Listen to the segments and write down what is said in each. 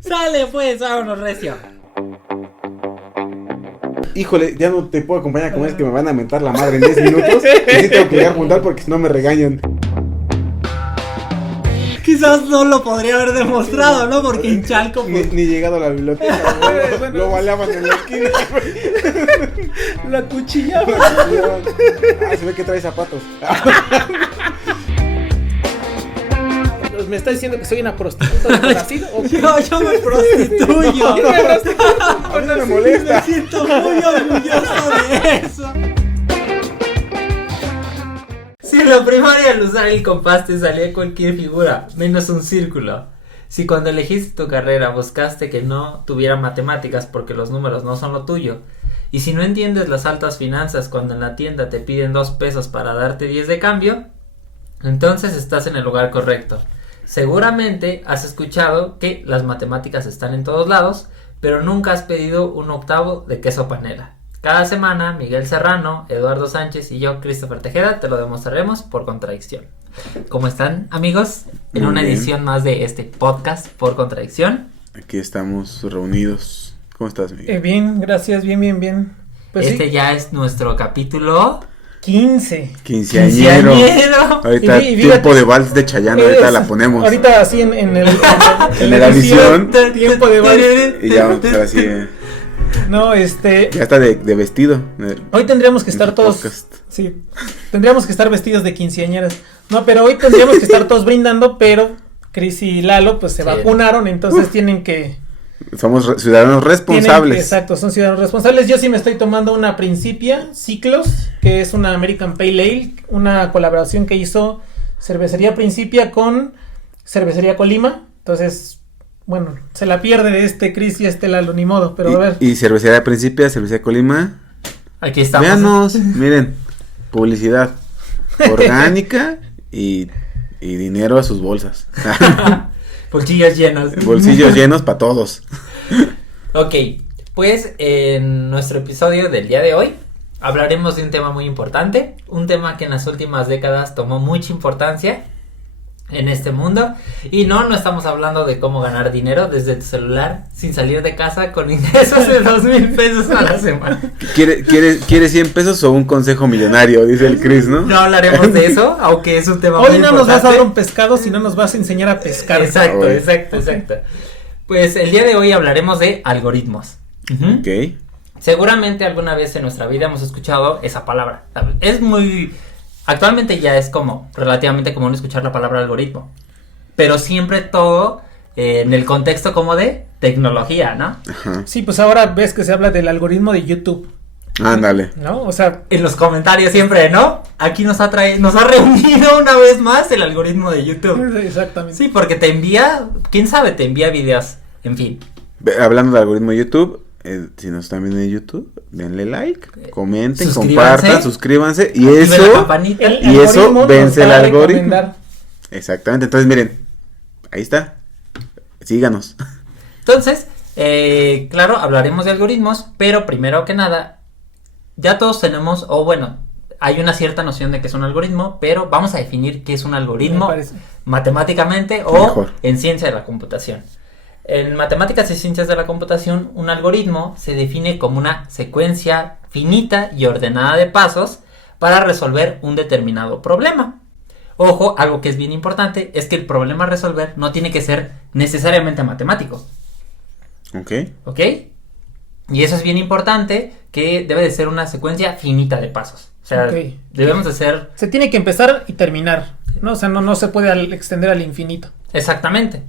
Sale pues, vámonos recio. Híjole, ya no te puedo acompañar con eso que me van a mentar la madre en 10 minutos. Y sí tengo que llegar a juntar porque si no me regañan. Quizás no lo podría haber demostrado, ¿no? Porque en Chalco pues... Ni llegado a la biblioteca, güey. Lo baleaban en la esquina, güey. La cuchillaban. Se ve que trae zapatos. ¿Me estás diciendo que soy una prostituta de Brasil? Yo me prostituyo. No me molesta. Me siento muy orgulloso de eso. Si en la primaria al usar el compás te salía cualquier figura, menos un círculo. Si cuando elegiste tu carrera buscaste que no tuviera matemáticas porque los números no son lo tuyo. Y si no entiendes las altas finanzas cuando en la tienda te piden 2 pesos para darte 10 de cambio, entonces estás en el lugar correcto. Seguramente has escuchado que las matemáticas están en todos lados, pero nunca has pedido un octavo de queso panela. Cada semana, Miguel Serrano, Eduardo Sánchez y yo, Christopher Tejeda, te lo demostraremos por contradicción. ¿Cómo están, amigos? En Muy una bien. edición más de este podcast por contradicción. Aquí estamos reunidos. ¿Cómo estás, Miguel? Bien, gracias, bien. Pues Este sí, ya es nuestro capítulo 15. Quinceañero. Ahorita Y tiempo de vals de Chayanne, ahorita la ponemos. Ahorita así en el En la edición. Tiempo de vals. Y ya vamos a estar así. No, Ya está de vestido. hoy tendríamos que En estar su todos. podcast. Sí. Tendríamos que estar vestidos de quinceañeras. No, pero hoy tendríamos que estar todos brindando, pero Cris y Lalo pues se Sí. vacunaron, entonces tienen que Somos ciudadanos responsables. exacto, son ciudadanos responsables. Yo sí me estoy tomando una Principia Ciclos, que es una American Pale Ale, una colaboración que hizo Cervecería Principia con Cervecería Colima. Entonces, bueno, se la pierde de Cris y Lalo, ni modo, pero a ver. Y Cervecería Principia, Cervecería Colima. Aquí estamos. Véanos, miren, publicidad orgánica y dinero a sus bolsas. Bolsillos llenos. Bolsillos llenos para todos. Ok, pues en nuestro episodio del día de hoy hablaremos de un tema muy importante, un tema que en las últimas décadas tomó mucha importancia en este mundo. Y no estamos hablando de cómo ganar dinero desde tu celular sin salir de casa con ingresos de 2,000 pesos a la semana. ¿Quiere 100 pesos o un consejo millonario? Dice el Chris, ¿no? No hablaremos de eso, aunque es un tema muy Hoy no importante. nos vas a dar un pescado, sino nos vas a enseñar a pescar. Exacto, Oye. exacto. Pues el día de hoy hablaremos de algoritmos. Ujú. Ok. Seguramente alguna vez en nuestra vida hemos escuchado esa palabra. Es muy... Actualmente ya es como relativamente común escuchar la palabra algoritmo. Pero siempre todo en el contexto como de tecnología, ¿no? Ajá. Sí, pues ahora ves que se habla del algoritmo de YouTube, Ándale. ¿no? O sea, En los comentarios siempre, ¿no? Aquí nos ha reunido una vez más el algoritmo de YouTube. exactamente. Sí, porque te envía, quién sabe, te envía videos, en fin. Hablando del algoritmo de YouTube, si nos están viendo en YouTube, denle like, comenten, Suscríbanse. compartan, suscríbanse. Y Activen la eso, campanita. Y eso algoritmo vence nos va el a algoritmo. recomendar. Exactamente. Entonces, miren, ahí está. Síganos. Entonces, claro, hablaremos de algoritmos, pero primero que nada, ya todos tenemos, o bueno, hay una cierta noción de que es un algoritmo, pero vamos a definir qué es un algoritmo Me parece. matemáticamente o Mejor. en ciencia de la computación. En matemáticas y ciencias de la computación, un algoritmo se define como una secuencia finita y ordenada de pasos para resolver un determinado problema. Ojo, algo que es bien importante es que el problema a resolver no tiene que ser necesariamente matemático. Ok. ¿Ok? Y eso es bien importante, que debe de ser una secuencia finita de pasos. O sea, Ok. debemos de ser... Se tiene que empezar y terminar, ¿no? O sea, no se puede extender al infinito. Exactamente.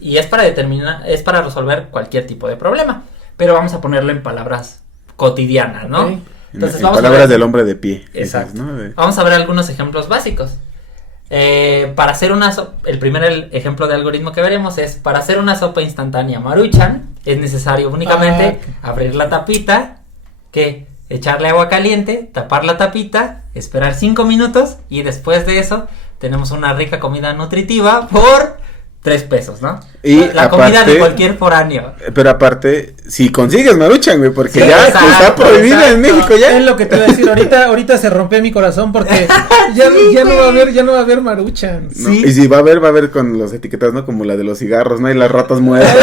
Y es para determinar, es para resolver cualquier tipo de problema. Pero vamos a ponerlo en palabras cotidianas, ¿no? Ok. Entonces En vamos a palabras ver... del hombre de pie. Exacto. Esas, ¿no? Vamos a ver algunos ejemplos básicos. Para hacer una sopa, el primer ejemplo de algoritmo que veremos es: para hacer una sopa instantánea Maruchan es necesario únicamente abrir la tapita, que echarle agua caliente, tapar la tapita, esperar 5 minutos y después de eso tenemos una rica comida nutritiva por 3 pesos, ¿no? Y la aparte, comida de cualquier foráneo. Pero aparte, si consigues Maruchan, güey, porque Sí, ya exacto, está prohibida exacto. en México ya. Es lo que te iba a decir, ahorita se rompe mi corazón porque ya no va a haber Maruchan. No, Sí. Y si va a haber con las etiquetas, ¿no? Como la de los cigarros, ¿no? Y las ratas muertas.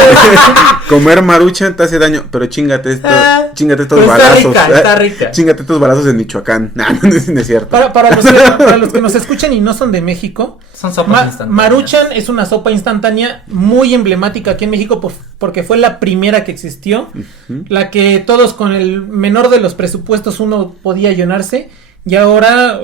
Comer Maruchan te hace daño, pero chingate estos Pero está balazos. rica, está rica. Chingate estos balazos en Michoacán. No es cierto. Para los que nos escuchan y no son de México, Son sopas instantáneas. Maruchan es una sopa instantánea muy emblemática aquí en México porque fue la primera que existió, la que todos con el menor de los presupuestos uno podía llenarse, y ahora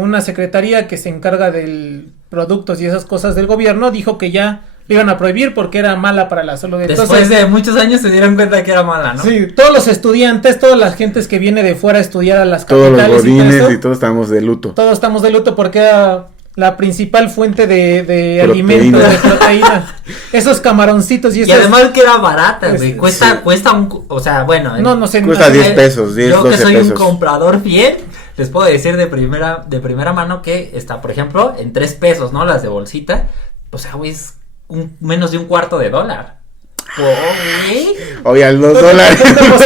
una secretaría que se encarga de productos y esas cosas del gobierno dijo que ya le iban a prohibir porque era mala para la salud. Después de muchos años se dieron cuenta de que era mala, ¿no? Sí, todos los estudiantes, todas las gentes que viene de fuera a estudiar a las Todos los capitales godines todo y eso, todos estamos de luto. todos estamos de luto porque era la principal fuente de Proteína. alimento, de proteína. Esos camaroncitos y Y esos... además que era barata, güey. Sí. Cuesta o sea, bueno. No sé. Cuesta no sé. 10 pesos, 10, Yo que 12 soy pesos. un comprador fiel, les puedo decir de primera mano que está, por ejemplo, en 3 pesos, ¿no? Las de bolsita. O sea, güey, es menos de $0.25. Güey. Oye, a los dólares. No.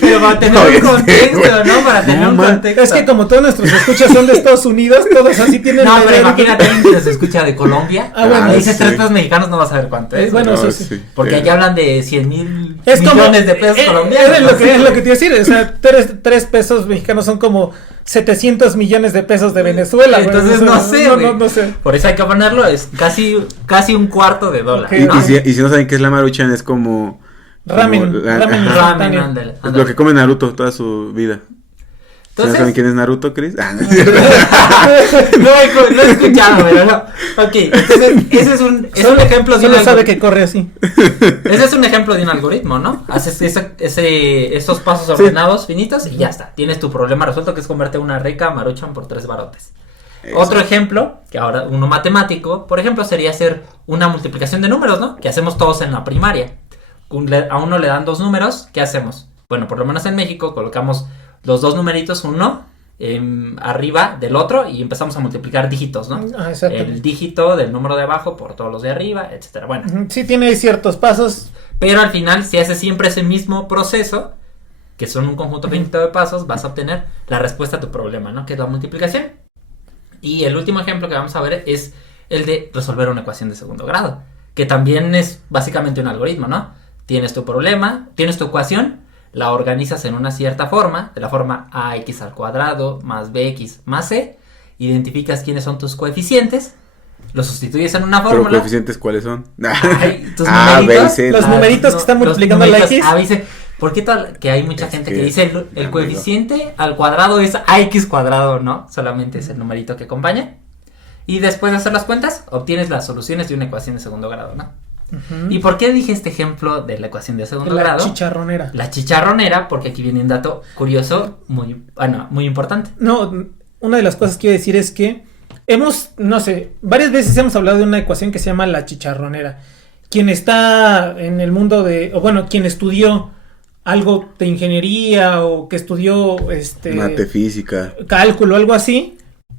Pero para tener Oye, un contexto, güey. ¿no? Para tener No, un man. contexto. Es que como todos nuestros escuchas son de Estados Unidos, todos así tienen... No, la pero idea de- imagínate a alguien que se escucha de Colombia. Bueno, dice sí. 3 pesos mexicanos, no vas a ver cuánto es. Bueno, No, eso sí. Porque aquí hablan de 100,000 Es como... millones de pesos colombianos. Es lo que te iba a decir, o sea, 3 pesos mexicanos son como 700 millones de pesos de Venezuela. güey. Entonces O sea, no sé, güey. no sé. Por eso hay que ponerlo, es casi $0.25. Ok. ¿no? Y si no saben qué es la Maruchan, es como... Ramen, como la- ramen ajá. instantáneo. ándale. Es lo que come Naruto toda su vida. ¿Si no Entonces, saben quién es Naruto, Chris? Ah, no es cierto. no he escuchado, pero no. Ok, entonces ese es un ejemplo de un Solo sabe algoritmo. que corre así. Ese es un ejemplo de un algoritmo, ¿no? Haces esos pasos ordenados, finitos, y ya está. Tienes tu problema resuelto, que es convertir una rica Maruchan por 3 barotes. Eso. Otro ejemplo, que ahora uno matemático, por ejemplo, sería hacer una multiplicación de números, ¿no? Que hacemos todos en la primaria. A uno le dan 2 números, ¿qué hacemos? Bueno, por lo menos en México colocamos los 2 numeritos, uno arriba del otro, y empezamos a multiplicar dígitos, ¿no? Ah, exacto. El dígito del número de abajo por todos los de arriba, etcétera. Bueno, Sí tiene ciertos pasos. pero al final, si haces siempre ese mismo proceso, que son un conjunto finito de pasos, vas a obtener la respuesta a tu problema, ¿no? Que es la multiplicación. Y el último ejemplo que vamos a ver es el de resolver una ecuación de segundo grado, que también es básicamente un algoritmo, ¿no? Tienes tu problema, tienes tu ecuación, la organizas en una cierta forma, de la forma ax al cuadrado más bx más c, identificas quiénes son tus coeficientes, los sustituyes en una ¿Pero fórmula. coeficientes cuáles son? Ay, tus A, B y numeritos. C. Los numeritos que están los multiplicando la numeritos X. A, B y C. ¿Por qué tal que hay mucha Es gente que- que dice el coeficiente al cuadrado es ax cuadrado, ¿no? Solamente es el numerito que acompaña. Y después de hacer las cuentas, obtienes las soluciones de una ecuación de segundo grado, ¿no? Ujú. ¿Y por qué dije este ejemplo de la ecuación de segundo La grado? chicharronera. La chicharronera, porque aquí viene un dato curioso, muy importante. No, una de las cosas que iba a decir es que no sé, varias veces hemos hablado de una ecuación que se llama la chicharronera. Quien está en el mundo quien estudió algo de ingeniería o que estudió Mate, física. cálculo, algo así.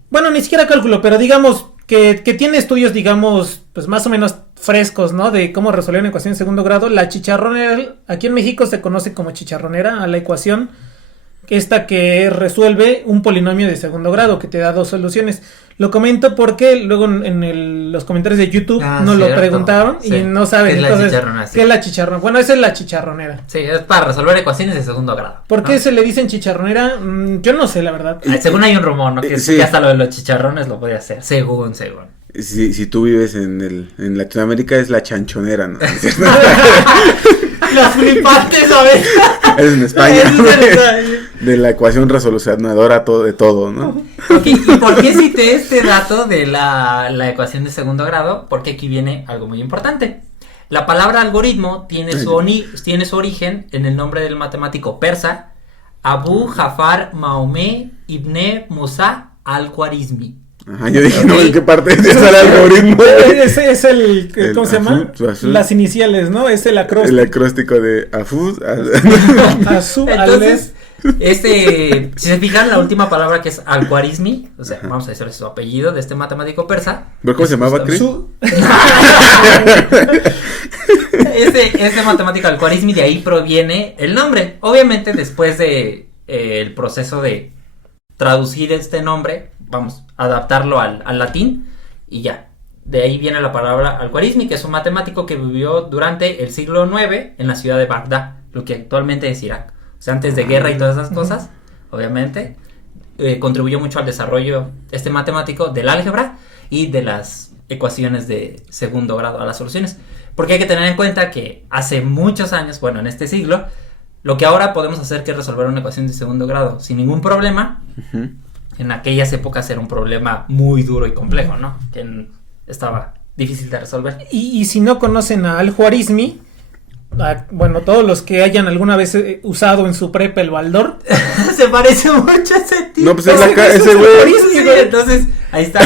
Bueno, ni siquiera cálculo, pero digamos que tiene estudios, digamos, pues más o menos frescos, ¿no? De cómo resolver una ecuación de segundo grado. La chicharronera, aquí en México se conoce como chicharronera a la ecuación esta que resuelve un polinomio de segundo grado que te da 2 soluciones. Lo comento porque luego en los comentarios de YouTube nos lo cierto. preguntaron Sí. y no saben. ¿Qué es la Entonces, chicharronera? Sí. ¿qué es la chicharronera? Bueno, esa es la chicharronera. Sí, es para resolver ecuaciones de segundo grado. ¿Por qué ¿no? se le dicen chicharronera? Yo no sé, la verdad. Según hay un rumor, ¿no? Que, Sí. que hasta lo de los chicharrones lo puede hacer. Según. Si tú vives en Latinoamérica es la chanchonera, ¿no? ¿Es cierto? Las flipantes, ¿sabes? Es en España. Ese es el detalle. De la ecuación resolucionadora de todo, ¿no? Ok, ¿y por qué cité este dato de la ecuación de segundo grado? Porque aquí viene algo muy importante. La palabra algoritmo tiene su origen en el nombre del matemático persa Abu Jafar Mahomet Ibn Musa al-Khwarizmi. Ajá, yo dije, no, Ok. ¿en qué parte de eso el algoritmo? Ese es ¿cómo se llama? Azul. Las iniciales, ¿no? Es el El acróstico. acróstico de Afuz. Azul, Entonces, si se fijan, la última palabra que es Al-Khwarizmi, o sea, vamos a decir su apellido de este matemático persa. ¿Pero cómo se llamaba, Chris? Este matemático Al-Khwarizmi, de ahí proviene el nombre. Obviamente, después de el proceso de traducir este nombre, vamos, adaptarlo al latín y ya. De ahí viene la palabra Al-Khwarizmi, que es un matemático que vivió durante el siglo IX en la ciudad de Bagdad, lo que actualmente es Irak. O sea, antes de guerra y todas esas cosas, obviamente, contribuyó mucho al desarrollo este matemático del álgebra y de las ecuaciones de segundo grado, a las soluciones. Porque hay que tener en cuenta que hace muchos años, bueno, en este siglo, lo que ahora podemos hacer que es resolver una ecuación de segundo grado sin ningún problema, en aquellas épocas era un problema muy duro y complejo, ¿no? Que estaba difícil de resolver. Y si no conocen a Al-Khwarizmi, bueno, todos los que hayan alguna vez usado en su prepa el Baldor, se parece mucho a ese tipo. No, pues es ese güey. Sí, entonces, ahí está.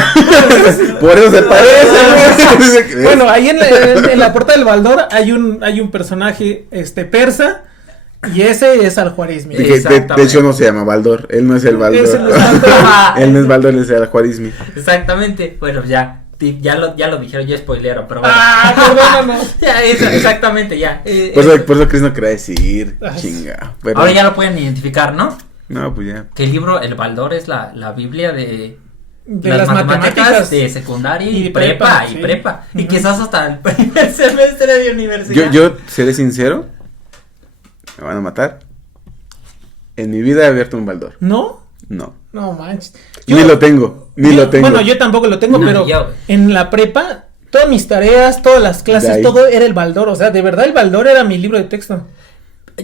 Por eso se parece. Bueno, ahí en la puerta del Baldor hay un personaje persa. Y ese es Al-Khwarizmi. De hecho no se llama Baldor, él no es el Baldor. Él no es Baldor, él es el Al-Khwarizmi. Exactamente. Bueno, ya lo dijeron, ya spoilearon, pero bueno. Perdónanos. Ya, exactamente, ya. Por eso Chris no quería decir, chinga. Pero... Ahora ya lo pueden identificar, ¿no? No, pues ya. Que el libro, el Baldor, es la Biblia de las matemáticas de secundaria y prepa. Y quizás hasta el primer semestre de universidad. Yo seré sincero, me van a matar. En mi vida he abierto un Baldor. ¿No? No. No manches. Ni lo tengo. Bueno, yo tampoco lo tengo, pero en la prepa, todas mis tareas, todas las clases, todo era el Baldor. O sea, de verdad el Baldor era mi libro de texto.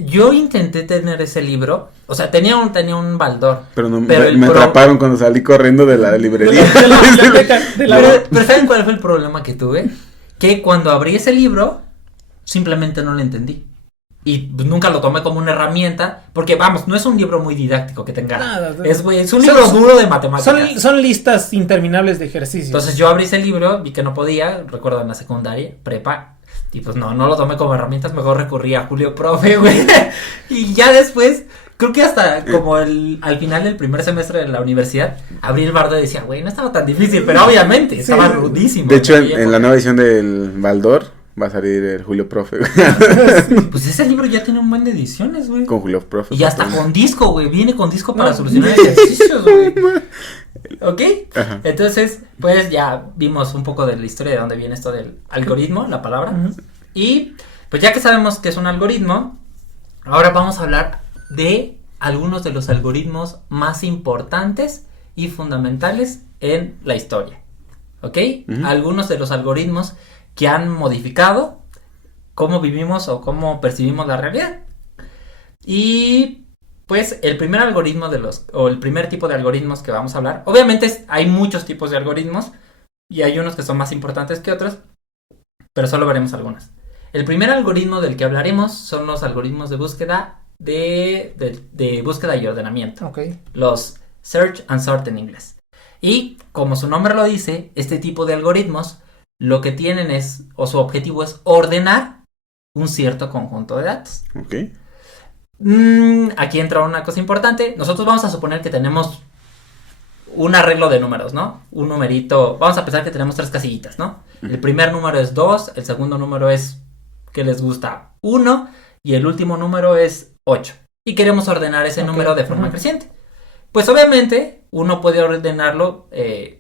Yo intenté tener ese libro, o sea, tenía un Baldor. Pero me atraparon cuando salí corriendo de la librería. Pero ¿saben cuál fue el problema que tuve? Que cuando abrí ese libro, simplemente no lo entendí. Y nunca lo tomé como una herramienta, porque vamos, no es un libro muy didáctico que tenga. Nada, es un libro duro de matemáticas. Son listas interminables de ejercicios. Entonces yo abrí ese libro, vi que no podía, recuerdo en la secundaria, prepa, y pues no lo tomé como herramientas, mejor recurrí a Julio Profe, güey. Y ya después, creo que hasta como al final del primer semestre de la universidad, abrí el Baldor y decía, güey, no estaba tan difícil, pero obviamente estaba rudísimo. De hecho, en la nueva edición del Baldor va a salir el Julio Profe. Pues ese libro ya tiene un buen de ediciones, güey. Con Julio Profe. Y hasta con disco, güey. Viene con disco para solucionar ejercicios, güey. ¿Ok? Ajá. Entonces, pues ya vimos un poco de la historia de dónde viene esto del algoritmo, la palabra. Y pues ya que sabemos que es un algoritmo, ahora vamos a hablar de algunos de los algoritmos más importantes y fundamentales en la historia. ¿Ok? Algunos de los algoritmos que han modificado cómo vivimos o cómo percibimos la realidad. Y pues el primer algoritmo el primer tipo de algoritmos que vamos a hablar, obviamente hay muchos tipos de algoritmos y hay unos que son más importantes que otros, pero solo veremos algunos. El primer algoritmo del que hablaremos son los algoritmos de búsqueda de búsqueda y ordenamiento. Okay. Los search and sort en inglés. Y como su nombre lo dice, este tipo de algoritmos lo que tienen o su objetivo es ordenar un cierto conjunto de datos. Ok. Aquí entra una cosa importante. Nosotros vamos a suponer que tenemos un arreglo de números, ¿no? Un numerito. Vamos a pensar que tenemos 3 casillitas, ¿no? El primer número es 2, el segundo número es, ¿qué les gusta? 1, y el último número es 8. Y queremos ordenar ese número de forma creciente. Pues obviamente uno puede ordenarlo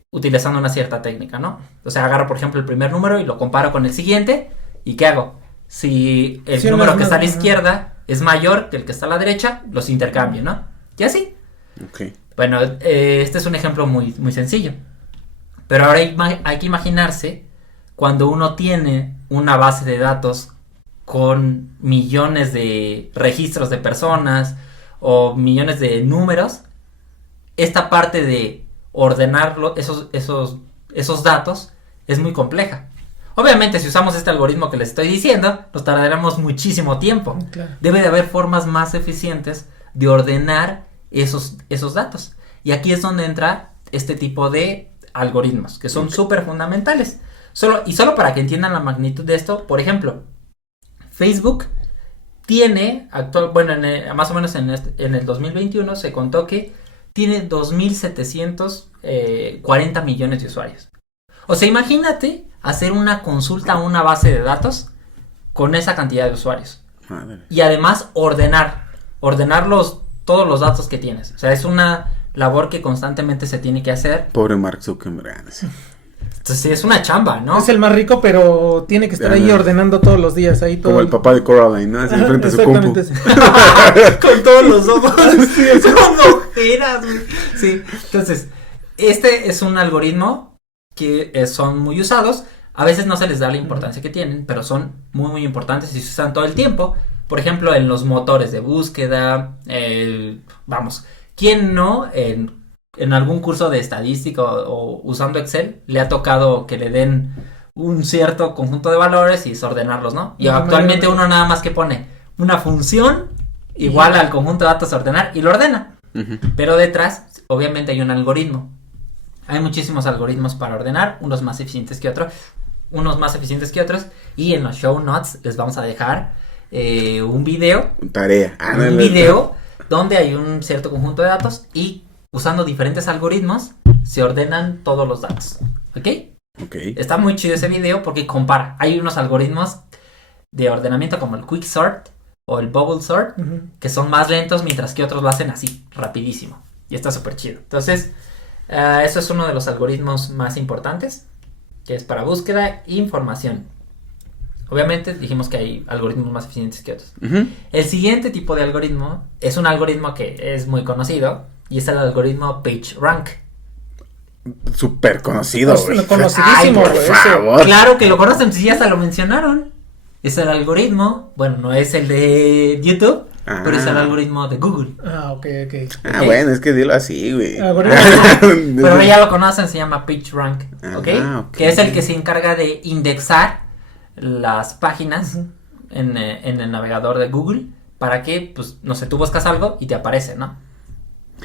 utilizando una cierta técnica, ¿no? O sea, agarro por ejemplo el primer número y lo comparo con el siguiente, ¿y qué hago? Si el número que está a la izquierda es mayor que el que está a la derecha, los intercambio, ¿no? Y así. Okay. Bueno, este es un ejemplo muy, muy sencillo. Pero ahora hay que imaginarse cuando uno tiene una base de datos con millones de registros de personas o millones de números. Esta parte de ordenarlo, esos datos, es muy compleja. Obviamente, si usamos este algoritmo que les estoy diciendo, nos tardaremos muchísimo tiempo. Claro. Debe de haber formas más eficientes de ordenar esos datos. Y aquí es donde entra este tipo de algoritmos, que son súper fundamentales. Solo para que entiendan la magnitud de esto, por ejemplo, Facebook tiene, más o menos en el 2021 se contó que tiene 2.740 millones de usuarios. O sea, imagínate hacer una consulta a una base de datos con esa cantidad de usuarios. Madre. Y además ordenar todos los datos que tienes. O sea, es una labor que constantemente se tiene que hacer. Pobre Mark Zuckerberg. Entonces, sí, es una chamba, ¿no? Es el más rico, pero tiene que estar ahí ordenando todos los días. Ahí todo Como el papá de Coraline, ¿no? Así enfrente de su compu. Con todos los ojos. Son ojeras, güey. Sí, entonces, este es un algoritmo que son muy usados. A veces no se les da la importancia que tienen, pero son muy, muy importantes y se usan todo el tiempo. Por ejemplo, en los motores de búsqueda. ¿Quién no en algún curso de estadística o usando Excel le ha tocado que le den un cierto conjunto de valores y desordenarlos, ¿no? Y actualmente uno nada más que pone una función igual al conjunto de datos a ordenar y lo ordena. Uh-huh. Pero detrás, obviamente, hay un algoritmo. Hay muchísimos algoritmos para ordenar, unos más eficientes que otros. Y en los show notes les vamos a dejar un video. Tarea. Un video donde hay un cierto conjunto de datos y usando diferentes algoritmos se ordenan todos los datos. ¿Ok? Está muy chido ese video porque compara. Hay unos algoritmos de ordenamiento como el Quick Sort o el Bubble Sort, que son más lentos, mientras que otros lo hacen así, rapidísimo. Y está súper chido. Entonces, eso es uno de los algoritmos más importantes, que es para búsqueda e información. Obviamente dijimos que hay algoritmos más eficientes que otros. Uh-huh. El siguiente tipo de algoritmo es un algoritmo que es muy conocido y es el algoritmo PageRank. Súper conocido, güey. Conocidísimo, por güey. favor. Claro que lo conocen, si ya hasta lo mencionaron. Es el algoritmo, bueno, no es el de YouTube, pero es el algoritmo de Google. Ok. Bueno, es que dilo así, güey. Pero ya lo conocen, se llama PageRank, ¿ok? Que es el que se encarga de indexar las páginas en el navegador de Google para que, pues, no sé, tú buscas algo y te aparece, ¿no?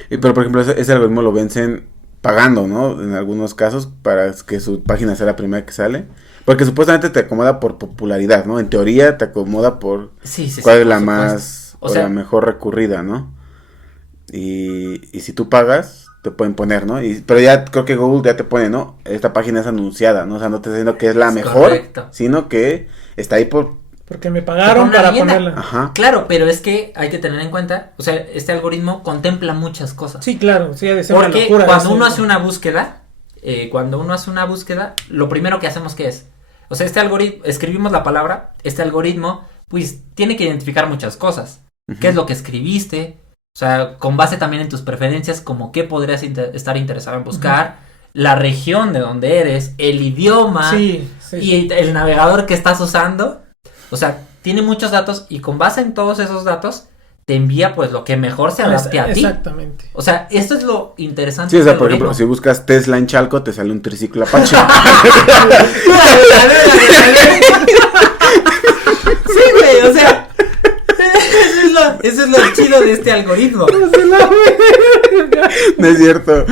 Pero, por ejemplo, ese algoritmo lo vencen pagando, ¿no? En algunos casos, para que su página sea la primera que sale. Porque supuestamente te acomoda por popularidad, ¿no? En teoría te acomoda por cuál es la más, o la mejor recurrida, ¿no? Y si tú pagas, te pueden poner, ¿no? Pero ya creo que Google ya te pone, ¿no? Esta página es anunciada, ¿no? O sea, no te está diciendo que es la mejor, correcto, sino que está ahí porque me pagaron para ponerla. Ajá. Claro, pero es que hay que tener en cuenta, o sea, este algoritmo contempla muchas cosas. Sí, claro, sí, ha de ser porque una locura. Cuando uno hace una búsqueda, lo primero que hacemos, ¿qué es? O sea, este algoritmo, escribimos la palabra, este algoritmo, pues, tiene que identificar muchas cosas. Uh-huh. ¿Qué es lo que escribiste? O sea, con base también en tus preferencias, como qué podrías estar interesado en buscar, la región de donde eres, el idioma y el navegador que estás usando. O sea, tiene muchos datos y con base en todos esos datos te envía pues lo que mejor se adapte a ti. Exactamente. O sea, esto es lo interesante. Sí, o sea, por ejemplo, si buscas Tesla en Chalco, te sale un triciclo Apache. Sí, güey, o sea, eso es lo chido de este algoritmo. No es cierto.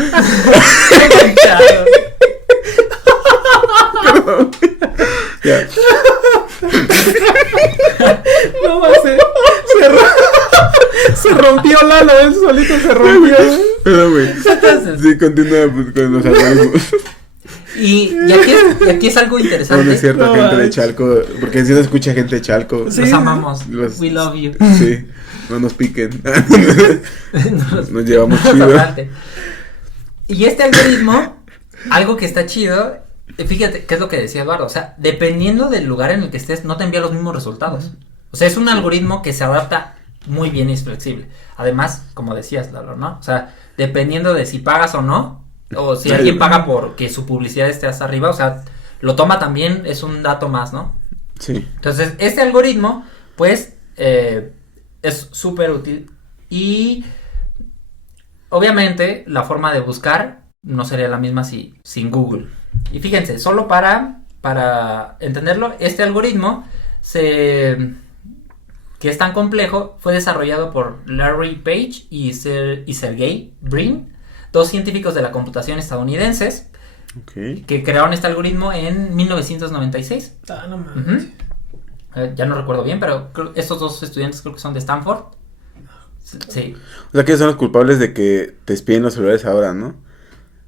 Ya. No, se rompió Lalo, él solito se rompió. Pero, güey. Sí, continúa con los algoritmos. Y aquí es algo interesante. No es cierto, gente de Chalco, porque si no escucha gente de Chalco. Sí, los amamos. We love you. Sí, no nos piquen. Nos llevamos chido. Y este algoritmo, algo que está chido, fíjate qué es lo que decía Eduardo, o sea, dependiendo del lugar en el que estés, no te envía los mismos resultados. O sea, es un algoritmo que se adapta muy bien y es flexible. Además, como decías, Lalo, ¿no? O sea, dependiendo de si pagas o no, o si alguien paga por que su publicidad esté hasta arriba, o sea, lo toma también, es un dato más, ¿no? Sí. Entonces, este algoritmo, pues, es súper útil y obviamente la forma de buscar no sería la misma sin Google. Y fíjense, solo para entenderlo, este algoritmo que es tan complejo, fue desarrollado por Larry Page y Sergey Brin, dos científicos de la computación estadounidenses, que crearon este algoritmo en 1996. No mames. Ya no recuerdo bien, pero estos dos estudiantes creo que son de Stanford. Sí. O sea, que ellos son los culpables de que te espíen los celulares ahora, ¿no?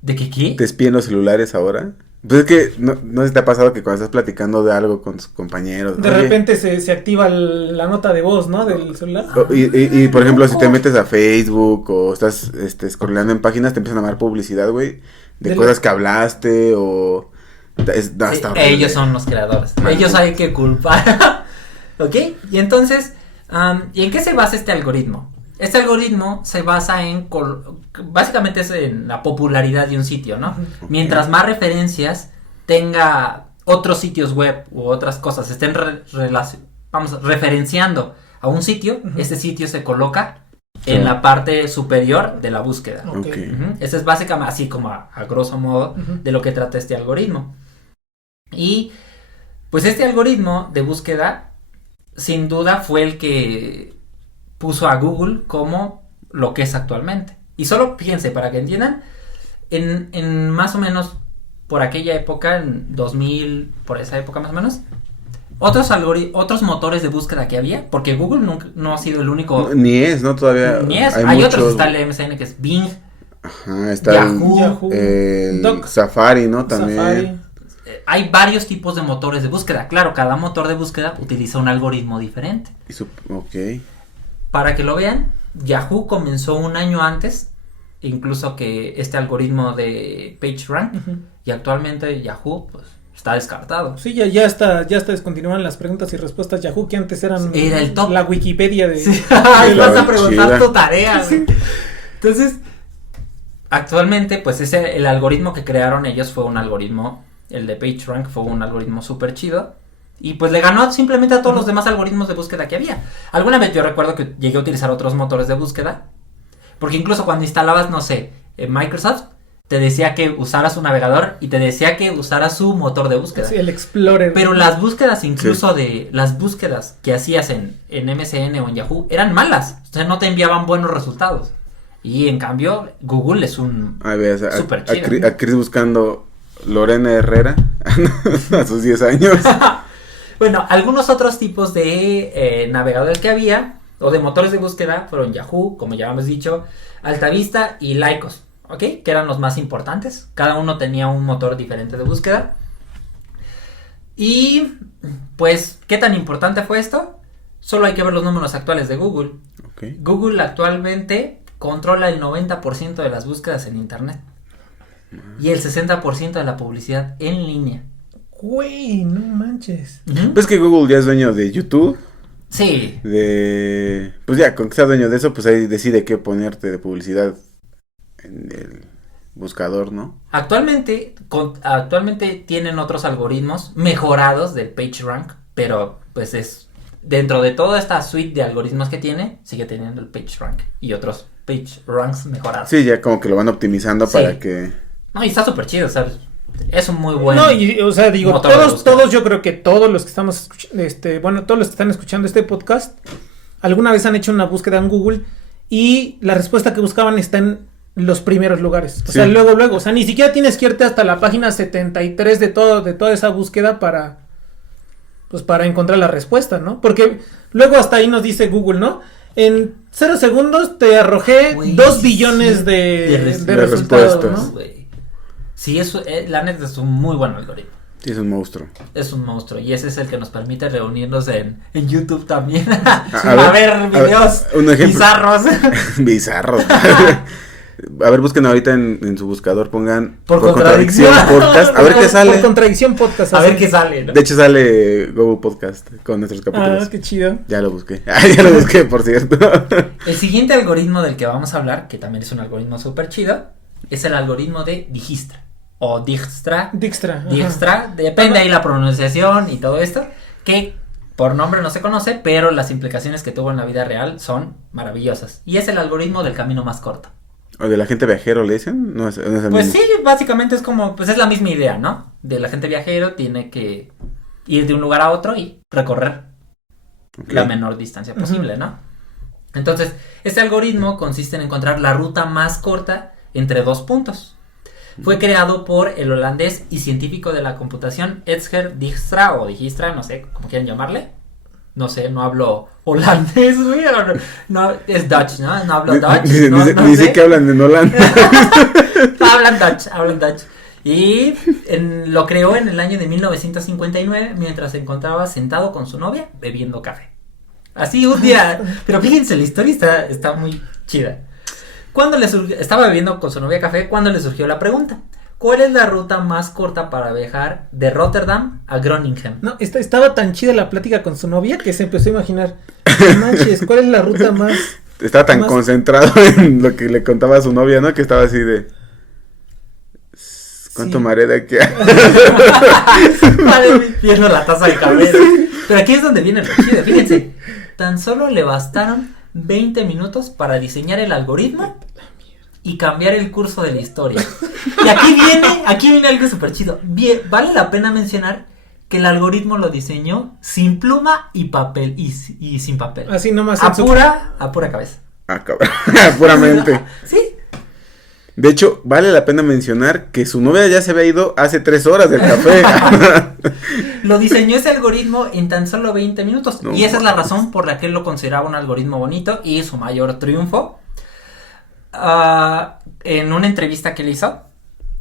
¿De qué? ¿Te espíen los celulares ahora? Pues es que no sé si te ha pasado que cuando estás platicando de algo con tus compañeros... De oye, repente se activa la nota de voz, ¿no? Del celular. y, por ejemplo, si te metes a Facebook o estás scrolleando en páginas, te empiezan a dar publicidad, güey, de cosas que hablaste o... Sí, ellos son los creadores. Ellos hay que culpar. ¿Ok? Y entonces, ¿y en qué se basa este algoritmo? Este algoritmo se basa básicamente es en la popularidad de un sitio, ¿no? Okay. Mientras más referencias tenga otros sitios web u otras cosas estén referenciando a un sitio, este sitio se coloca en la parte superior de la búsqueda. Okay. Ese es básicamente así como a grosso modo de lo que trata este algoritmo. Y pues este algoritmo de búsqueda sin duda fue el que puso a Google como lo que es actualmente. Y solo fíjense, para que entiendan, en más o menos por aquella época, en 2000, por esa época más o menos, otros motores de búsqueda que había, porque Google no ha sido el único. Ni es, ¿no? Todavía. Ni es. Hay otros, está el MSN que es Bing. Ajá, está Yahoo, el Safari, ¿no? También. Safari. Hay varios tipos de motores de búsqueda. Claro, cada motor de búsqueda utiliza un algoritmo diferente. Ok. Para que lo vean, Yahoo comenzó un año antes, incluso que este algoritmo de PageRank, y actualmente Yahoo pues está descartado. Sí, ya está descontinuaron las preguntas y respuestas Yahoo, que antes eran Era el top. La Wikipedia de... Sí. Ay, vas a preguntar chida. tu tarea, güey. Entonces, actualmente, pues el algoritmo que crearon ellos fue un algoritmo, el de PageRank fue un algoritmo súper chido. Y pues le ganó simplemente a todos los demás algoritmos de búsqueda que había. Alguna vez yo recuerdo que llegué a utilizar otros motores de búsqueda. Porque incluso cuando instalabas, no sé, Microsoft, te decía que usaras un navegador y te decía que usaras su motor de búsqueda. Sí, el Explorer. Pero las búsquedas incluso de las búsquedas que hacías en MSN o en Yahoo eran malas. O sea, no te enviaban buenos resultados. Y en cambio, Google es un super chido. A Chris buscando Lorena Herrera a sus 10 años. Bueno, algunos otros tipos de navegadores que había, o de motores de búsqueda, fueron Yahoo, como ya hemos dicho, Altavista y Lycos, ¿ok? Que eran los más importantes. Cada uno tenía un motor diferente de búsqueda. Y, pues, ¿qué tan importante fue esto? Solo hay que ver los números actuales de Google. Okay. Google actualmente controla el 90% de las búsquedas en Internet. Y el 60% de la publicidad en línea. Güey, no manches. ¿Ves que Google ya es dueño de YouTube? Sí. Pues ya, con que sea dueño de eso, pues ahí decide qué ponerte de publicidad en el buscador, ¿no? Actualmente tienen otros algoritmos mejorados del PageRank, pero pues es dentro de toda esta suite de algoritmos que tiene, sigue teniendo el PageRank y otros PageRanks mejorados. Sí, ya como que lo van optimizando para que... No, y está súper chido, ¿sabes? Es un muy buen. No, y o sea, digo, todos, yo creo que todos los que estamos todos los que están escuchando este podcast, alguna vez han hecho una búsqueda en Google y la respuesta que buscaban está en los primeros lugares. O sea, luego, o sea, ni siquiera tienes que irte hasta la página 73 de toda esa búsqueda para encontrar la respuesta, ¿no? Porque luego hasta ahí nos dice Google, ¿no? En 0 segundos te arrojé 2 billones de resultados, ¿no? Wey. Sí, eso, la neta es un muy buen algoritmo. Sí, es un monstruo. Es un monstruo. Y ese es el que nos permite reunirnos en YouTube también. A ver videos bizarros. Bizarros. A ver, busquen ahorita en su buscador, pongan por contradicción podcast. A ver qué sale. Por contradicción podcast. A ver qué sale, ¿no? De hecho sale Google Podcast con nuestros capítulos. Ah, qué chido. Ya lo busqué. Ya lo busqué, por cierto. El siguiente algoritmo del que vamos a hablar, que también es un algoritmo súper chido, es el algoritmo de Dijkstra. O Dijkstra, depende ahí la pronunciación y todo esto, que por nombre no se conoce, pero las implicaciones que tuvo en la vida real son maravillosas. Y es el algoritmo del camino más corto. ¿O de la gente viajero le dicen? No es el pues mismo. Sí, básicamente es como, pues es la misma idea, ¿no? De la gente viajero tiene que ir de un lugar a otro y recorrer la menor distancia posible, ¿no? Entonces, este algoritmo consiste en encontrar la ruta más corta entre 2 puntos. Fue creado por el holandés y científico de la computación Edsger Dijkstra o Dijkstra, no sé cómo quieran llamarle. no sé, no hablo holandés, güey, no, es Dutch, ¿no? No hablo Dutch. Dice sé. que hablan en Holanda. Hablan Dutch. Y lo creó en el año de 1959 mientras se encontraba sentado con su novia bebiendo café. Así un día, pero fíjense, la historia está muy chida. Estaba bebiendo con su novia café cuando le surgió la pregunta: ¿cuál es la ruta más corta para viajar de Rotterdam a Groningen? No, estaba tan chida la plática con su novia que se empezó a imaginar, no manches, ¿cuál es la ruta más? Estaba tan concentrado en lo que le contaba a su novia, ¿no? Que estaba así de... ¿Cuánto Sí. maré de aquí? Viendo la taza de café. Pero aquí es donde viene lo chido. Fíjense, tan solo le bastaron 20 minutos para diseñar el algoritmo y cambiar el curso de la historia. Y aquí viene algo súper chido. Bien, vale la pena mencionar que el algoritmo lo diseñó sin pluma y papel y sin papel. Así nomás. A pura cabeza. Ah, cabrón. Puramente. Sí. De hecho, vale la pena mencionar que su novia ya se había ido hace 3 horas del café. Lo diseñó ese algoritmo en tan solo 20 minutos. No, y esa es la razón por la que él lo consideraba un algoritmo bonito y su mayor triunfo. En una entrevista que le hizo,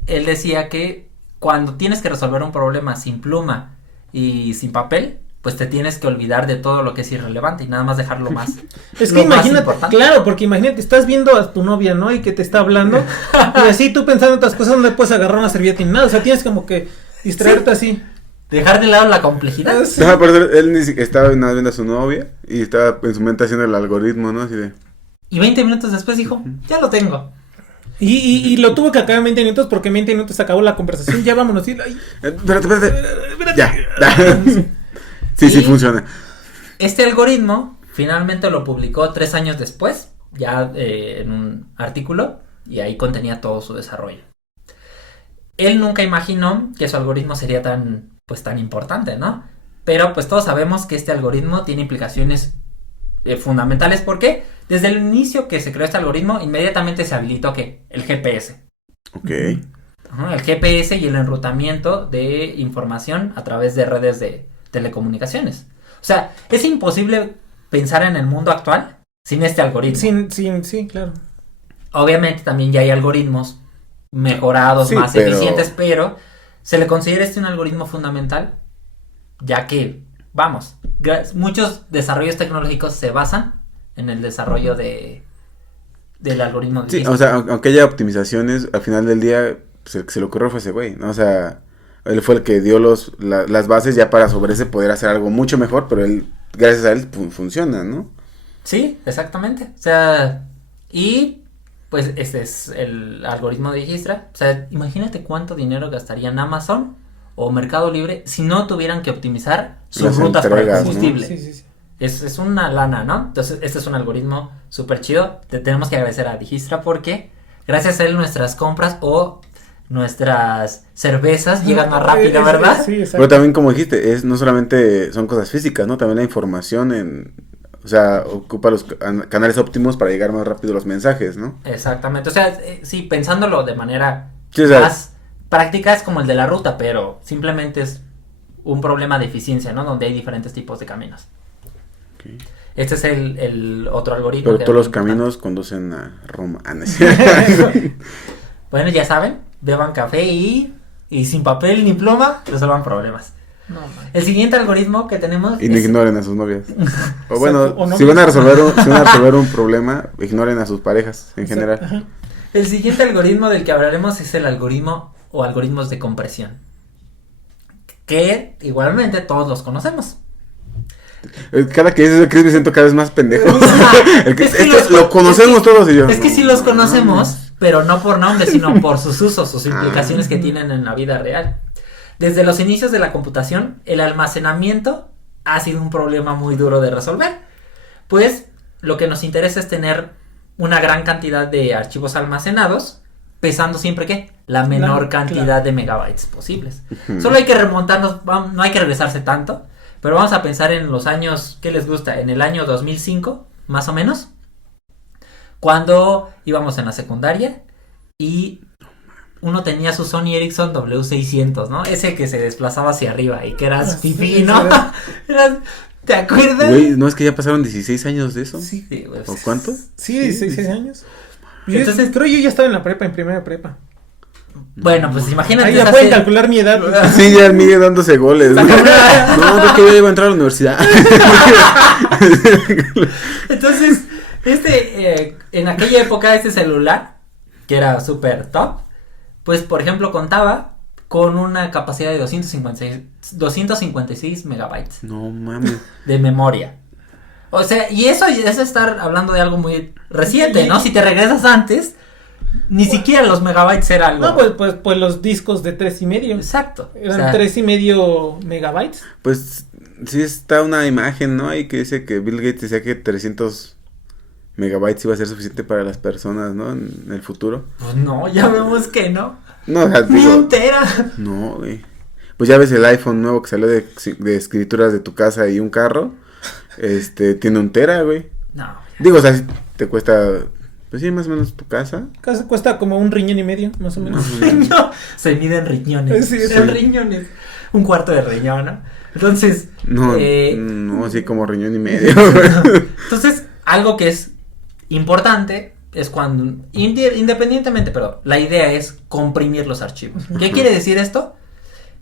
él decía que cuando tienes que resolver un problema sin pluma y sin papel, pues te tienes que olvidar de todo lo que es irrelevante y nada más dejarlo más. Es lo que más imagínate, importante. claro, porque imagínate, estás viendo a tu novia, ¿no? Y que te está hablando, y así tú pensando en otras cosas, no le puedes agarrar una servilleta ni nada, o sea, tienes como que distraerte así. Dejar de lado la complejidad. Sí. Por eso él estaba nada viendo a su novia y estaba en su mente haciendo el algoritmo, ¿no? Así de... Y 20 minutos después dijo, ya lo tengo. Y lo tuvo que acabar en 20 minutos porque en 20 minutos se acabó la conversación, ya vámonos. Ay, Espérate. Ya. Sí, Y- sí funciona. Este algoritmo finalmente lo publicó 3 años después, ya en un artículo, y ahí contenía todo su desarrollo. Él nunca imaginó que su algoritmo sería tan importante, ¿no? Pero pues todos sabemos que este algoritmo tiene implicaciones fundamentales. ¿Por qué? Desde el inicio que se creó este algoritmo, inmediatamente se habilitó ¿qué? El GPS. Ok. Ajá, el GPS y el enrutamiento de información a través de redes de telecomunicaciones. O sea, es imposible pensar en el mundo actual sin este algoritmo. sí, claro. Obviamente también ya hay algoritmos mejorados, Sí, más pero- eficientes, pero se le considera un algoritmo fundamental, ya que, vamos, muchos desarrollos tecnológicos se basan en el desarrollo del algoritmo. Sí, o sea, aunque haya optimizaciones, al final del día, pues el que se le ocurrió fue ese güey, ¿no? O sea, él fue el que dio las bases ya para sobre ese poder hacer algo mucho mejor, pero él, gracias a él, funciona, ¿no? Sí, exactamente. O sea, y pues este es el algoritmo de Dijkstra. O sea, imagínate cuánto dinero gastaría en Amazon o Mercado Libre si no tuvieran que optimizar sus Las rutas para el entregas, ¿no? combustible. Sí. Es una lana, ¿no? Entonces, este es un algoritmo súper chido. Te tenemos que agradecer a Dijkstra porque gracias a él nuestras compras o nuestras cervezas llegan más rápido, ¿verdad? Sí, exacto. Pero también, como dijiste, no solamente son cosas físicas, ¿no? También la información o sea, ocupa los canales óptimos para llegar más rápido los mensajes, ¿no? Exactamente. O sea, sí, pensándolo de manera Sí, o sea, más práctica es como el de la ruta, pero simplemente es un problema de eficiencia, ¿no? Donde hay diferentes tipos de caminos. ok. Este es el otro algoritmo. Pero que todos es los muy importante. caminos conducen a Roma. Ah, no es cierto. Bueno, ya saben, beban café y sin papel ni pluma, resuelvan problemas. No, man. El siguiente algoritmo que tenemos Y no es... ignoren a sus novias. O bueno, O no si van a mismo. resolver un problema, ignoren a sus parejas en general. Ajá. El siguiente algoritmo del que hablaremos es el algoritmo o algoritmos de compresión. Que igualmente todos los conocemos. Cada que dices eso, Chris, me siento cada vez más pendejo. Es que Lo conocemos todos y yo. Es que sí los conocemos, pero no por nombre, sino por sus usos, sus implicaciones que tienen en la vida real. Desde los inicios de la computación, el almacenamiento ha sido un problema muy duro de resolver. Pues lo que nos interesa es tener una gran cantidad de archivos almacenados, pesando siempre ¿qué? La menor cantidad claro. de megabytes posibles. Ujú. Solo hay que remontarnos, no hay que regresarse tanto, pero vamos a pensar en los años, ¿qué les gusta? En el año 2005, más o menos, cuando íbamos en la secundaria y uno tenía su Sony Ericsson W600, ¿no? Ese que se desplazaba hacia arriba y que eras Ah, fifí, sí, ¿no? sí, Eras ¿Te acuerdas? Güey, no es que ya pasaron 16 años de eso. Sí. Sí, güey. ¿O cuánto? Sí, 16 años. Entonces- Creo yo ya estaba en la prepa, en primera prepa. Bueno, pues imagínate. Ahí ya esa pueden serie- calcular mi edad. Sí, ya el Miguel dándose goles. No, creo que ya iba a entrar a la universidad. Entonces, en aquella época, este celular, que era súper top, pues, por ejemplo, contaba con una capacidad de 256 megabytes No mames. de memoria. O sea, y eso es estar hablando de algo muy reciente, ¿no? Si te regresas antes, ni siquiera los megabytes era algo. No, pues los discos de 3.5. Exacto. Eran O sea, 3.5 megabytes. Pues sí está una imagen, ¿no? Ahí que dice que Bill Gates decía que 300 megabytes iba a ser suficiente para las personas, ¿no? En el futuro. Pues no, ya vemos que no. No, o sea, Ni digo, un tera. no, güey. Pues ya ves el iPhone nuevo que salió de escrituras de tu casa y un carro. Tiene 1 tera, güey. No. Digo, o sea, si te cuesta, pues sí, más o menos tu casa. Casi cuesta como 1,5 riñones, más o menos. No, se mide en riñones. Sí, en riñones. Un cuarto de riñón, ¿no? Entonces. No, no, así como riñón y medio, güey. Entonces, algo que es importante es cuando, independientemente, pero la idea es comprimir los archivos. ¿Qué quiere decir esto?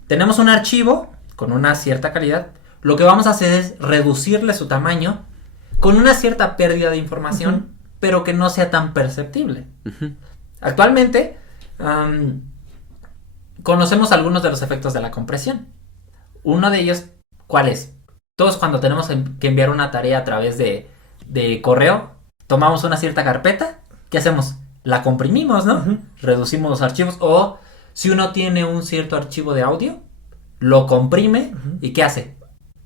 Tenemos un archivo con una cierta calidad. Lo que vamos a hacer es reducirle su tamaño con una cierta pérdida de información, pero que no sea tan perceptible. Actualmente, conocemos algunos de los efectos de la compresión. Uno de ellos, ¿cuál es? Todos cuando tenemos que enviar una tarea a través de correo, tomamos una cierta carpeta, ¿qué hacemos? La comprimimos, ¿no? Reducimos los archivos, o si uno tiene un cierto archivo de audio, lo comprime, ¿y qué hace?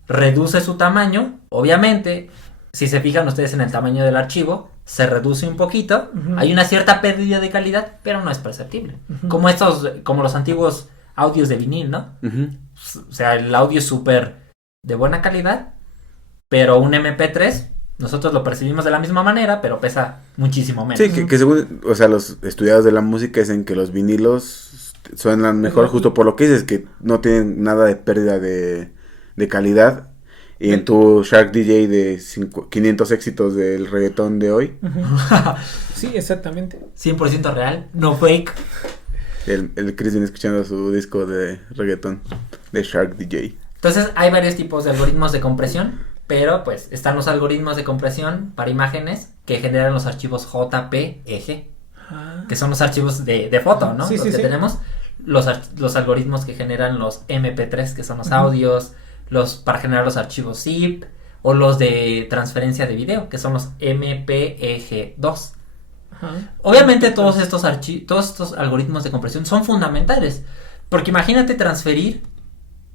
Reduce su tamaño, obviamente, si se fijan ustedes en el tamaño del archivo, se reduce un poquito, hay una cierta pérdida de calidad, pero no es perceptible. Como los antiguos audios de vinil, ¿no? O sea, el audio es súper de buena calidad, pero un MP3 nosotros lo percibimos de la misma manera, pero pesa muchísimo menos. Sí, que según, o sea, los estudiados de la música dicen que los vinilos suenan mejor justo por lo que dices, que no tienen nada de pérdida de calidad. Y en tu Shark DJ de 500 éxitos del reggaetón de hoy, Sí, exactamente. 100% real, no fake. el Chris viene escuchando su disco de reggaetón de Shark DJ. Entonces hay varios tipos de algoritmos de compresión, pero pues están los algoritmos de compresión para imágenes que generan los archivos JPEG, que son los archivos de foto, ¿no? Sí, los sí, que sí. tenemos, los algoritmos que generan los MP3, que son los audios, los para generar los archivos zip, o los de transferencia de video, que son los MPEG-2. Obviamente todos estos algoritmos de compresión son fundamentales, porque imagínate transferir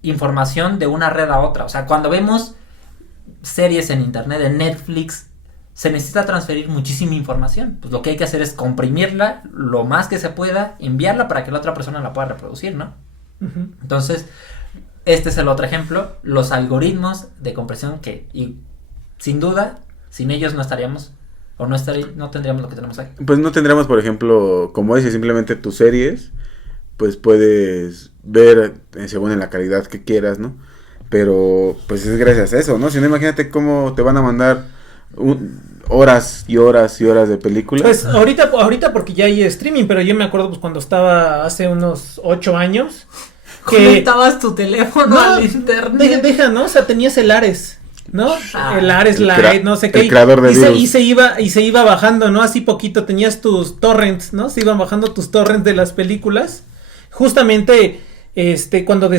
información de una red a otra. O sea, cuando vemos series en internet, en Netflix, se necesita transferir muchísima información. Pues lo que hay que hacer es comprimirla lo más que se pueda, enviarla para que la otra persona la pueda reproducir, ¿no? Entonces, este es el otro ejemplo, los algoritmos de compresión que, y sin duda, sin ellos no estaríamos, o no tendríamos lo que tenemos aquí. Pues no tendríamos, por ejemplo, como dices, simplemente tus series, pues puedes ver según en la calidad que quieras, ¿no? Pero pues es gracias a eso, ¿no? Si no, imagínate cómo te van a mandar horas y horas y horas de películas. Pues ahorita porque ya hay streaming, pero yo me acuerdo pues cuando estaba hace unos 8 años. Conectabas tu teléfono al internet. Deja, ¿no? O sea, tenías el Ares, ¿no? El Ares Lite, no sé qué. El creador de virus. Y se iba bajando, ¿no? Así poquito tenías tus torrents, ¿no? Se iban bajando tus torrents de las películas. Justamente, cuando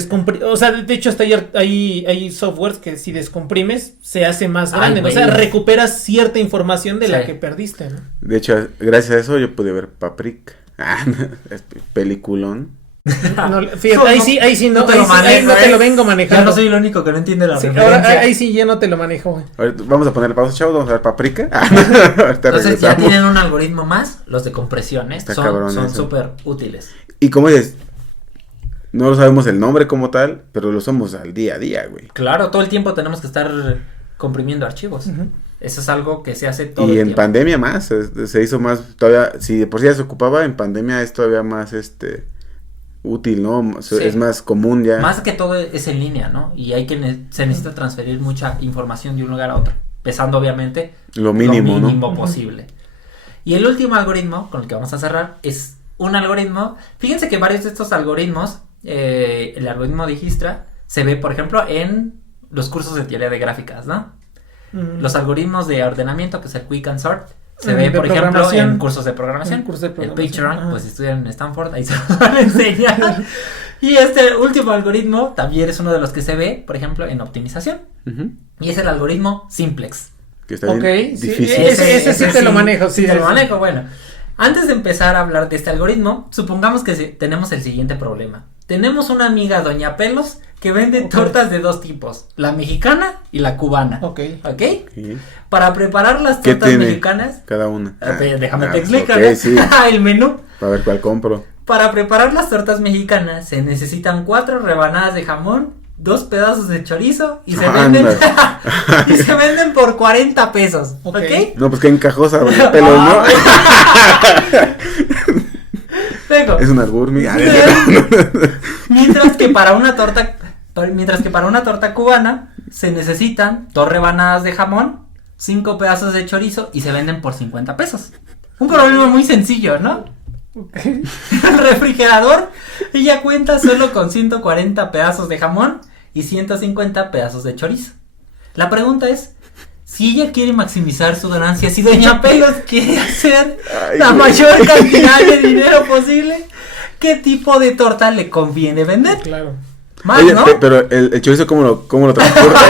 o sea, de hecho hasta hay softwares que si descomprimes se hace más grande, o sea, recuperas cierta información de la que perdiste, ¿no? De hecho, gracias a eso yo pude ver Paprika. Peliculón. No, fíjate, ahí sí no te lo vengo manejando. Yo no soy el único que no entiende la referencia. Ahora ahí sí ya no te lo manejo, güey. Ahorita vamos a ponerle pausa, chavos, vamos a ver Paprika. Entonces ya tienen un algoritmo más, los de compresión, son súper útiles. Y como dices, no sabemos el nombre como tal, pero lo somos al día a día, güey. Claro, todo el tiempo tenemos que estar comprimiendo archivos. Eso es algo que se hace todo el tiempo. Y en pandemia más, se hizo más, todavía, si de por sí ya se ocupaba, en pandemia es todavía más, útil, ¿no? Sí. Es más común ya. Más que todo es en línea, ¿no? Y se necesita transferir mucha información de un lugar a otro, pesando obviamente Lo mínimo, ¿no? posible. Y el último algoritmo con el que vamos a cerrar es un algoritmo. Fíjense que varios de estos algoritmos, el algoritmo de Dijkstra, se ve, por ejemplo, en los cursos de teoría de gráficas, ¿no? Los algoritmos de ordenamiento, que es el Quick and Sort, se ve, por ejemplo, en cursos de programación. El PageRank, pues si estudian en Stanford, ahí se lo van a enseñar. Y este último algoritmo también es uno de los que se ve, por ejemplo, en optimización. Y es el algoritmo Simplex. Que está bien difícil. Sí, ese sí te lo manejo. Sí, te lo manejo. Bueno, antes de empezar a hablar de este algoritmo, supongamos que tenemos el siguiente problema. Tenemos una amiga, Doña Pelos, que vende tortas de dos tipos, la mexicana y la cubana. ¿Ok? Sí. Para preparar las ¿Qué tortas tiene mexicanas, cada una? déjame te explico, okay, sí. el menú. Para ver cuál compro. Para preparar las tortas mexicanas se necesitan 4 rebanadas de jamón, 2 pedazos de chorizo y se venden y se venden por 40 pesos, ¿ok? No, pues qué encajosa, Doña Pelos, ¿no? Es un albur, Mientras que para una torta cubana se necesitan 2 rebanadas de jamón, 5 pedazos de chorizo y se venden por 50 pesos. Un problema muy sencillo, ¿no? El refrigerador, ella cuenta solo con 140 pedazos de jamón y 150 pedazos de chorizo. La pregunta es, si ella quiere maximizar su ganancia, si Doña Pelos quiere hacer la mayor cantidad de dinero posible, ¿qué tipo de torta le conviene vender? Claro. Más, oye, ¿no? Pero el chorizo, ¿cómo lo transporta?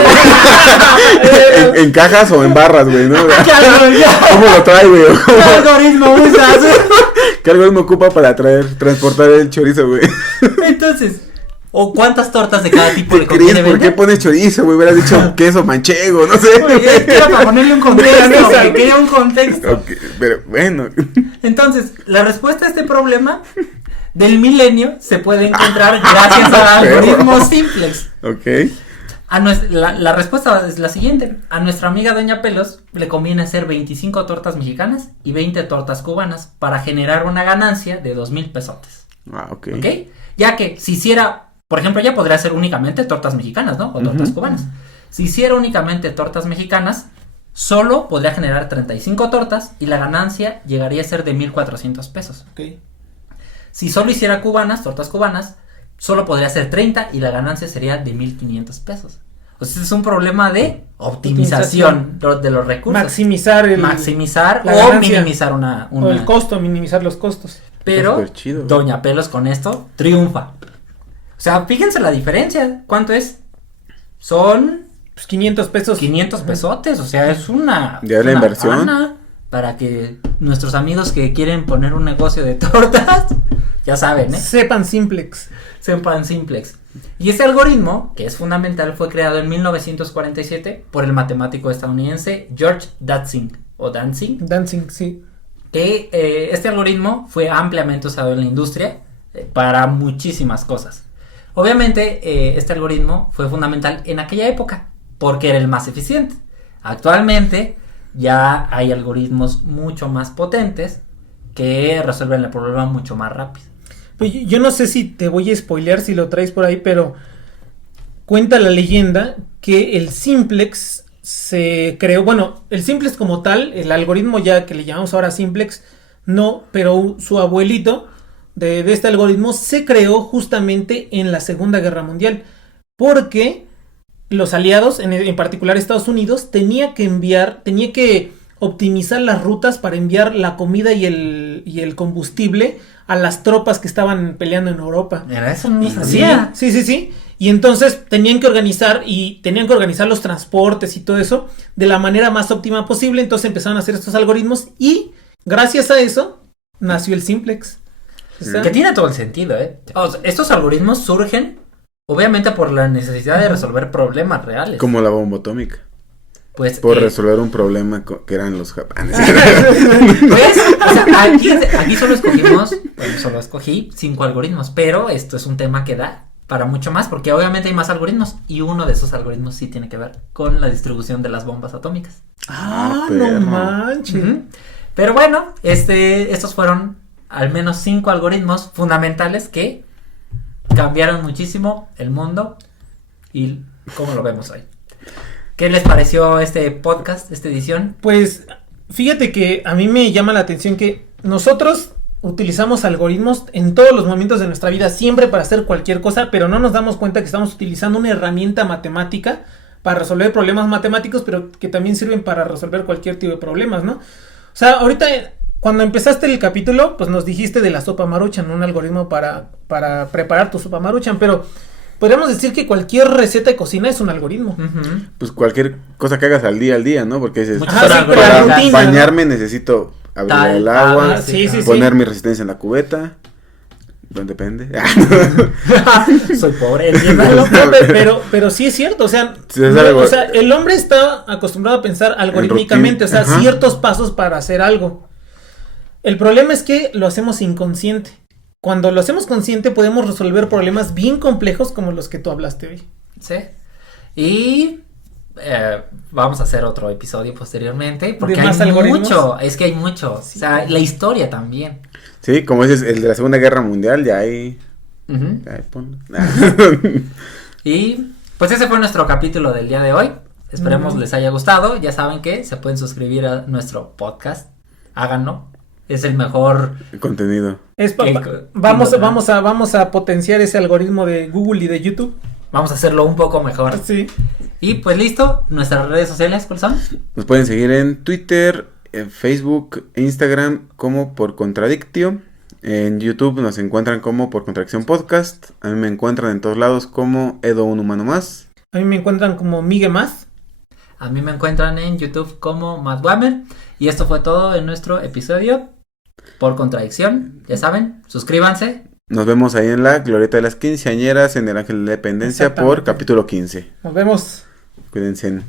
¿En cajas o en barras, güey? ¿No? ¿Cómo lo trae, güey? ¿Qué algoritmo usas? ¿Qué algoritmo ocupa para transportar el chorizo, güey? Entonces, ¿o cuántas tortas de cada tipo le Cris, conviene ¿por vender? qué pones chorizo, güey? Hubieras dicho queso manchego, no sé. Oye, es que era para ponerle un contexto, güey, quería un contexto. Okay, pero bueno. Entonces, la respuesta a este problema del milenio se puede encontrar gracias al algoritmo Simplex. Ok. La respuesta es la siguiente. A nuestra amiga Doña Pelos le conviene hacer 25 tortas mexicanas y 20 tortas cubanas para generar una ganancia de 2,000 pesotes. Ok. ¿Ok? Ya que si hiciera, por ejemplo, ella podría hacer únicamente tortas mexicanas, ¿no? O tortas cubanas. Si hiciera únicamente tortas mexicanas, solo podría generar 35 tortas y la ganancia llegaría a ser de 1,400 pesos. Ok. Si solo hiciera tortas cubanas, solo podría hacer 30 y la ganancia sería de 1,500 pesos. O sea, es un problema de optimización de los recursos. Maximizar o ganancia. minimizar O el costo, minimizar los costos. Pero chido, Doña Pelos con esto triunfa. O sea, fíjense la diferencia. ¿Cuánto es? Son pues 500 pesos. 500 pesotes. O sea, es una inversión. lana para que nuestros amigos que quieren poner un negocio de tortas, ya saben, Sepan Simplex. Y ese algoritmo, que es fundamental, fue creado en 1947 por el matemático estadounidense George Dantzig. Dancing, sí. Que este algoritmo fue ampliamente usado en la industria para muchísimas cosas. Obviamente, este algoritmo fue fundamental en aquella época porque era el más eficiente. Actualmente ya hay algoritmos mucho más potentes que resuelven el problema mucho más rápido. Pues yo no sé si te voy a spoilear si lo traes por ahí, pero cuenta la leyenda que el Simplex se creó, bueno, el Simplex como tal, el algoritmo ya que le llamamos ahora Simplex, no, pero su abuelito de este algoritmo se creó justamente en la Segunda Guerra Mundial, porque los aliados, en particular Estados Unidos, tenía que optimizar las rutas para enviar la comida y el combustible a las tropas que estaban peleando en Europa. Era eso, no sabía. Sí. Y entonces tenían que organizar los transportes y todo eso de la manera más óptima posible. Entonces empezaron a hacer estos algoritmos y gracias a eso nació el Simplex. Que tiene todo el sentido, O sea, estos algoritmos surgen obviamente por la necesidad de resolver problemas reales. Como la bomba atómica. Pues, por resolver un problema que eran los japoneses. Pues, o sea, aquí solo escogí 5 algoritmos, pero esto es un tema que da para mucho más, porque obviamente hay más algoritmos, y uno de esos algoritmos sí tiene que ver con la distribución de las bombas atómicas. No manches. Pero bueno, estos fueron al menos 5 algoritmos fundamentales que cambiaron muchísimo el mundo y cómo lo vemos hoy. ¿Qué les pareció este podcast, esta edición? Pues fíjate que a mí me llama la atención que nosotros utilizamos algoritmos en todos los momentos de nuestra vida, siempre para hacer cualquier cosa, pero no nos damos cuenta que estamos utilizando una herramienta matemática para resolver problemas matemáticos, pero que también sirven para resolver cualquier tipo de problemas, ¿no? O sea, ahorita cuando empezaste el capítulo, pues nos dijiste de la sopa Maruchan, un algoritmo para preparar tu sopa Maruchan, pero podríamos decir que cualquier receta de cocina es un algoritmo. Uh-huh. Pues cualquier cosa que hagas al día, ¿no? Porque dices, Muchos Ajá, sí, pero la para rutina, bañarme necesito abrir Tal, el agua, sí, poner mi resistencia en la cubeta. Depende. Soy pobre, entiéndalo. No, pero sí es cierto, o sea, Sí, es algo- o sea, el hombre está acostumbrado a pensar algorítmicamente, o sea, Ajá. ciertos pasos para hacer algo. El problema es que lo hacemos inconsciente. Cuando lo hacemos consciente podemos resolver problemas bien complejos como los que tú hablaste hoy. Sí. Y vamos a hacer otro episodio posteriormente porque ¿De más hay algoritmos? mucho, es que hay mucho. Sí. O sea, la historia también. Sí, como dices, el de la Segunda Guerra Mundial, ya ahí Ujú. ponlo. Y pues ese fue nuestro capítulo del día de hoy. Esperemos les haya gustado. Ya saben que se pueden suscribir a nuestro podcast. Háganlo. Es el mejor. Contenido. Vamos a potenciar ese algoritmo de Google y de YouTube. Vamos a hacerlo un poco mejor. Sí. Y pues listo. Nuestras redes sociales, ¿cuáles son? Nos pueden seguir en Twitter, en Facebook e Instagram como Por Contradictio. En YouTube nos encuentran como Por Contradicción Podcast. A mí me encuentran en todos lados como Edo Un Humano Más. A mí me encuentran como Migue Más. A mí me encuentran en YouTube como Matt Whammer. Y esto fue todo en nuestro episodio. Por contradicción, ya saben, suscríbanse. Nos vemos ahí en la Glorieta de las Quinceañeras en el Ángel de la Dependencia por Exactamente. capítulo 15. Nos vemos. Cuídense.